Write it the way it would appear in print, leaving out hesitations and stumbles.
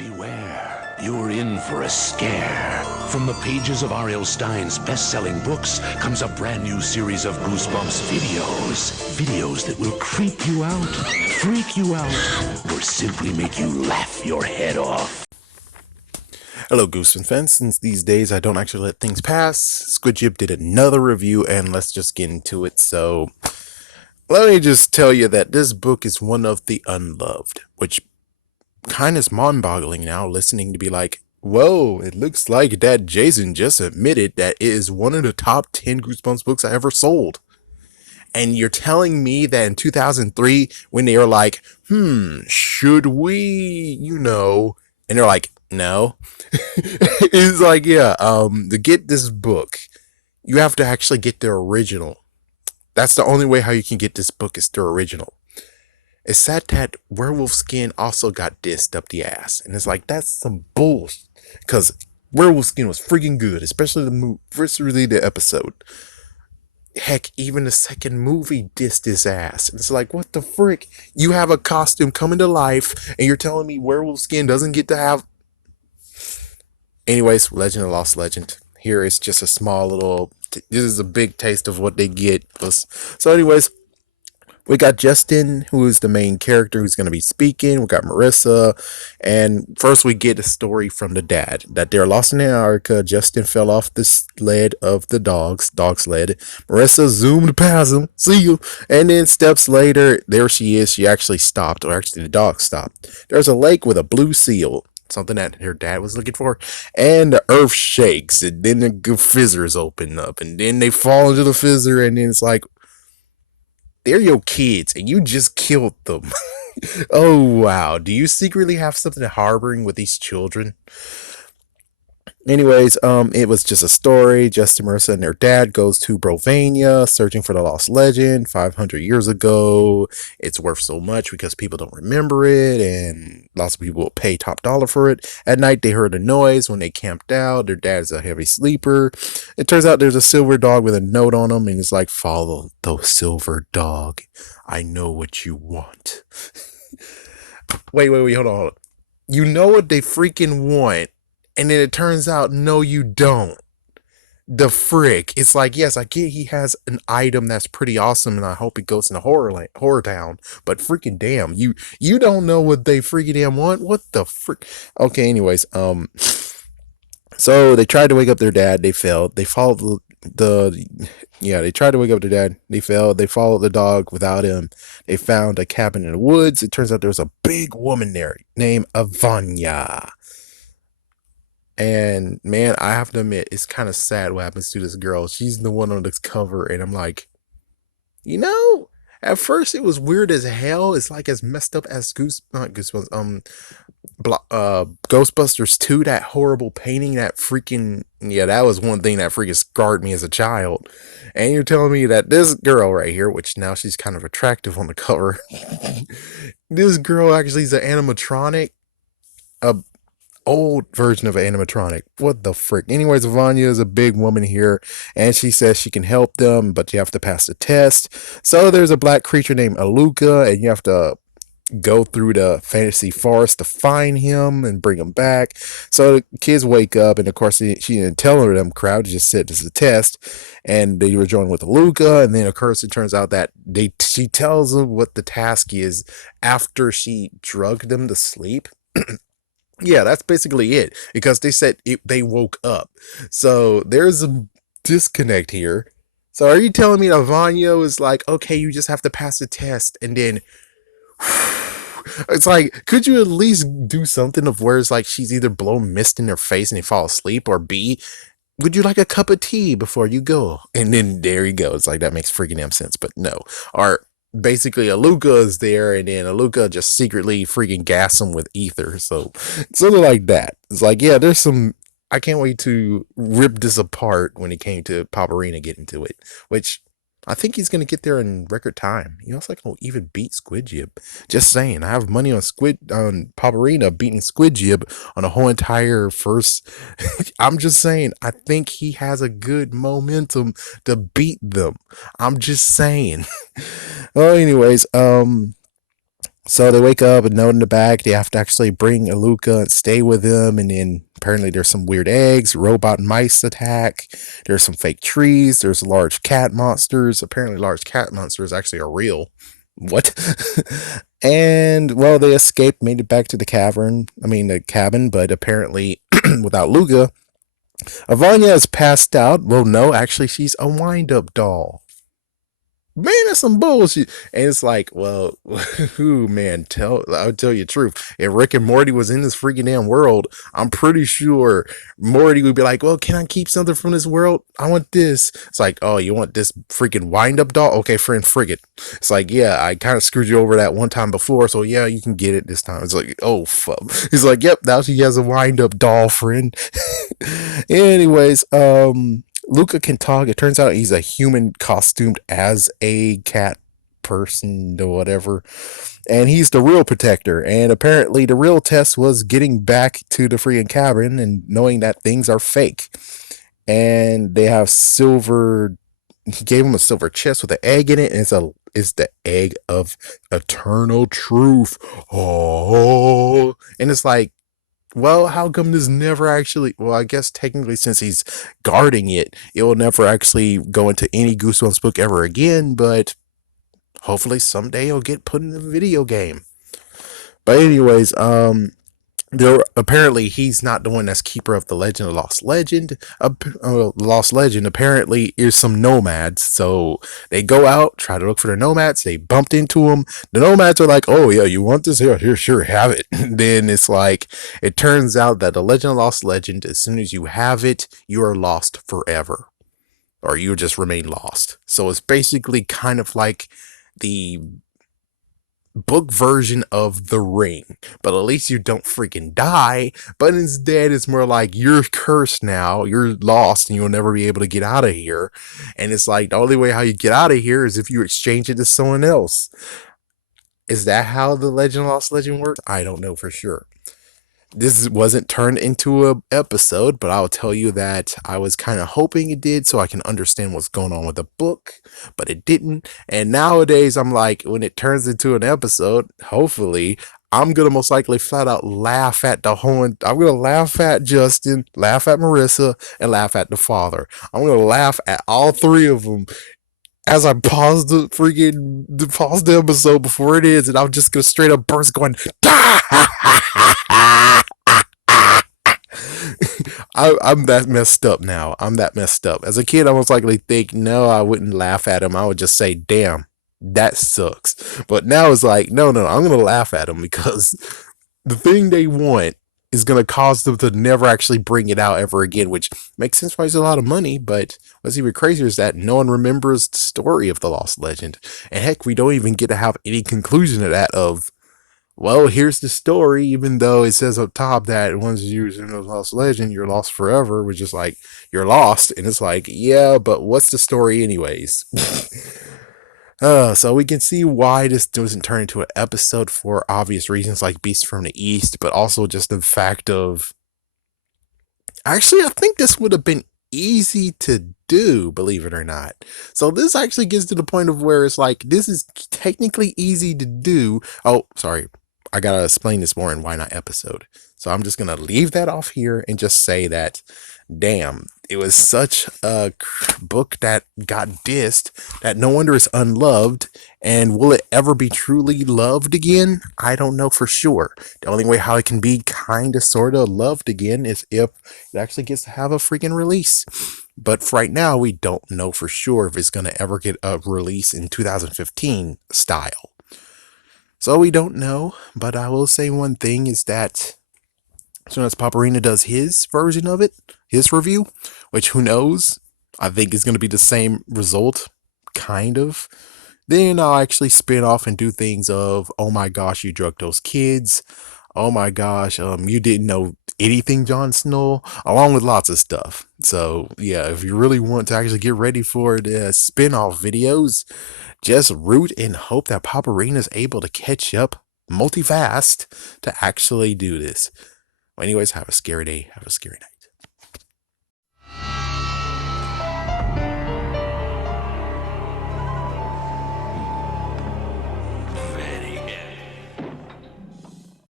Beware, you're in for a scare. From the pages of R.L. Stein's best-selling books comes a brand new series of Goosebumps videos. Videos that will creep you out, freak you out, or simply make you laugh your head off. Hello, Goosebumps fans. Since these days I don't actually let things pass, Squidjib did another review, and let's just get into it. So, let me just tell you that this book is one of the unloved, which kind of is mind-boggling now, listening to be like, whoa, it looks like that Jason just admitted that it is one of the top 10 Goosebumps books I ever sold. And you're telling me that in 2003, when they were like, should we, and they're like, no. It's like, yeah, to get this book, you have to actually get the original. That's the only way how you can get this book is the original. It's sad that Werewolf Skin also got dissed up the ass. And it's like, that's some bullshit. Because Werewolf Skin was freaking good, especially the episode. Heck, even the second movie dissed his ass. And it's like, what the frick? You have a costume coming to life, and you're telling me Werewolf Skin doesn't get to have... Anyways, Legend of Lost Legend. Here is just a small little... This is a big taste of what they get. So anyways, we got Justin, who is the main character who's going to be speaking. We got Marissa. And first we get a story from the dad that they're lost in Antarctica. Justin fell off the sled of the dog sled. Marissa zoomed past him. See you. And then steps later, there she is. She actually stopped, or actually the dog stopped. There's a lake with a blue seal. Something that her dad was looking for, and the earth shakes, and then the fizzers open up, and then they fall into the fizzer, and then it's like, they're your kids, and you just killed them. Oh, wow. Do you secretly have something harboring with these children? Anyways, it was just a story. Justin, Marissa, and their dad goes to Brovania, searching for the lost legend 500 years ago. It's worth so much because people don't remember it, and lots of people will pay top dollar for it. At night, they heard a noise when they camped out. Their dad's a heavy sleeper. It turns out there's a silver dog with a note on him, and it's like, follow the silver dog. I know what you want. Wait, hold on. You know what they freaking want. And then it turns out, no, you don't. The frick. It's like, yes, I get he has an item that's pretty awesome, and I hope it goes in a horror town. But freaking damn, you don't know what they freaking damn want. What the frick? Okay, anyways, so they tried to wake up their dad. They failed. They followed they tried to wake up their dad. They failed. They followed the dog without him. They found a cabin in the woods. It turns out there was a big woman there named Avanya. And man, I have to admit, it's kind of sad what happens to this girl. She's the one on this cover, and I'm like, at first it was weird as hell. It's like as messed up as Ghostbusters 2, that horrible painting, that was one thing that freaking scarred me as a child. And you're telling me that this girl right here, which now she's kind of attractive on the cover, this girl actually is an animatronic, a old version of an animatronic. What the frick? Anyways, Vanya is a big woman here, and she says she can help them, but you have to pass the test. So there's a black creature named Aluka, and you have to go through the fantasy forest to find him and bring him back. So the kids wake up, and of course she didn't tell them crowd, just said this is a test, and they were joined with Aluka. And then of course it turns out that she tells them what the task is after she drugged them to sleep. Yeah, that's basically it, because they said they woke up. So there's a disconnect here. So are you telling me that Vanya is like, okay, you just have to pass the test, and then it's like, could you at least do something of where it's like she's either blow mist in their face and they fall asleep, or B, would you like a cup of tea before you go? And then there you go. It's like, that makes freaking damn sense, but no. Or basically Aluka is there, and then Aluka just secretly freaking gas him with ether. So something like that. It's like, yeah, there's some... I can't wait to rip this apart when it came to Paparina getting to it, which I think he's going to get there in record time. He also can even beat Squidjib. Just saying, I have money on Paparina beating Squidjib on a whole entire first. I'm just saying, I think he has a good momentum to beat them. I'm just saying. Well, anyways, So they wake up, a note in the bag. They have to actually bring Aluka and stay with them. And then apparently there's some weird eggs, robot mice attack. There's some fake trees. There's large cat monsters. Apparently, large cat monsters actually are real. What? And well, they escaped, made it back to the cavern. I mean, the cabin, but apparently without Luga, Avanya is passed out. Well, no, actually, she's a wind up doll. Man, that's some bullshit. And it's like, well, who, man, I'll tell you the truth. If Rick and Morty was in this freaking damn world, I'm pretty sure Morty would be like, well, can I keep something from this world? I want this. It's like, oh, you want this freaking wind up doll? Okay, friend, frig it. It's like, yeah, I kind of screwed you over that one time before, so yeah, you can get it this time. It's like, oh, fuck. He's like, yep, now she has a wind up doll, friend. Anyways, Luca can talk. It turns out he's a human costumed as a cat person or whatever. And he's the real protector. And apparently the real test was getting back to the freaking cabin and knowing that things are fake. And they have silver, he gave him a silver chest with an egg in it, and it's the egg of eternal truth. Oh, and it's like, well, how come this never actually? Well, I guess technically, since he's guarding it, it will never actually go into any Goosebumps book ever again. But hopefully, someday it'll get put in a video game. But anyways, there apparently he's not the one that's keeper of the legend of Lost Legend. Lost Legend apparently is some nomads, so they go out, try to look for the nomads. They bumped into them. The nomads are like, "Oh yeah, you want this? Here, sure, have it." Then it's like, it turns out that the Legend of Lost Legend, as soon as you have it, you are lost forever, or you just remain lost. So it's basically kind of like the book version of The Ring, but at least you don't freaking die. But instead, it's more like you're cursed now, you're lost, and you'll never be able to get out of here. And it's like the only way how you get out of here is if you exchange it to someone else. Is that how the Legend of Lost Legend works? I don't know for sure. This wasn't turned into a episode, but I'll tell you that I was kind of hoping it did so I can understand what's going on with the book, but it didn't. And nowadays I'm like, when it turns into an episode, hopefully I'm gonna most likely flat out laugh at the whole. I'm gonna laugh at Justin, laugh at Marissa, and laugh at the father. I'm gonna laugh at all three of them as I pause the episode before it is, and I'm just gonna straight up burst going. I'm that messed up now. I'm that messed up. As a kid, I most likely think, no, I wouldn't laugh at him. I would just say, damn, that sucks. But now it's like, no, I'm going to laugh at him because the thing they want is going to cause them to never actually bring it out ever again, which makes sense why it's a lot of money. But what's even crazier is that no one remembers the story of the Lost Legend. And heck, we don't even get to have any conclusion of that of, well, here's the story, even though it says up top that once you're in a Lost Legend, you're lost forever, which is like, you're lost. And it's like, yeah, but what's the story anyways? So we can see why this doesn't turn into an episode for obvious reasons like Beast from the East, but also just the fact of, actually, I think this would have been easy to do, believe it or not. So this actually gets to the point of where it's like, this is technically easy to do. Oh, sorry. I gotta explain this more in Why Not episode. So I'm just gonna leave that off here and just say that, damn, it was such a book that got dissed that no wonder it's unloved. And will it ever be truly loved again? I don't know for sure. The only way how it can be kind of sort of loved again is if it actually gets to have a freaking release. But for right now, we don't know for sure if it's gonna ever get a release in 2015 style. So we don't know, but I will say one thing is that as soon as Paparina does his version of it, his review, which who knows, I think is going to be the same result, kind of, then I'll actually spin off and do things of, oh my gosh, you drugged those kids. Oh my gosh, you didn't know anything, Jon Snow, along with lots of stuff. So yeah, if you really want to actually get ready for the spin-off videos, just root and hope that Paparina is able to catch up multi-fast to actually do this. Well, anyways, have a scary day. Have a scary night.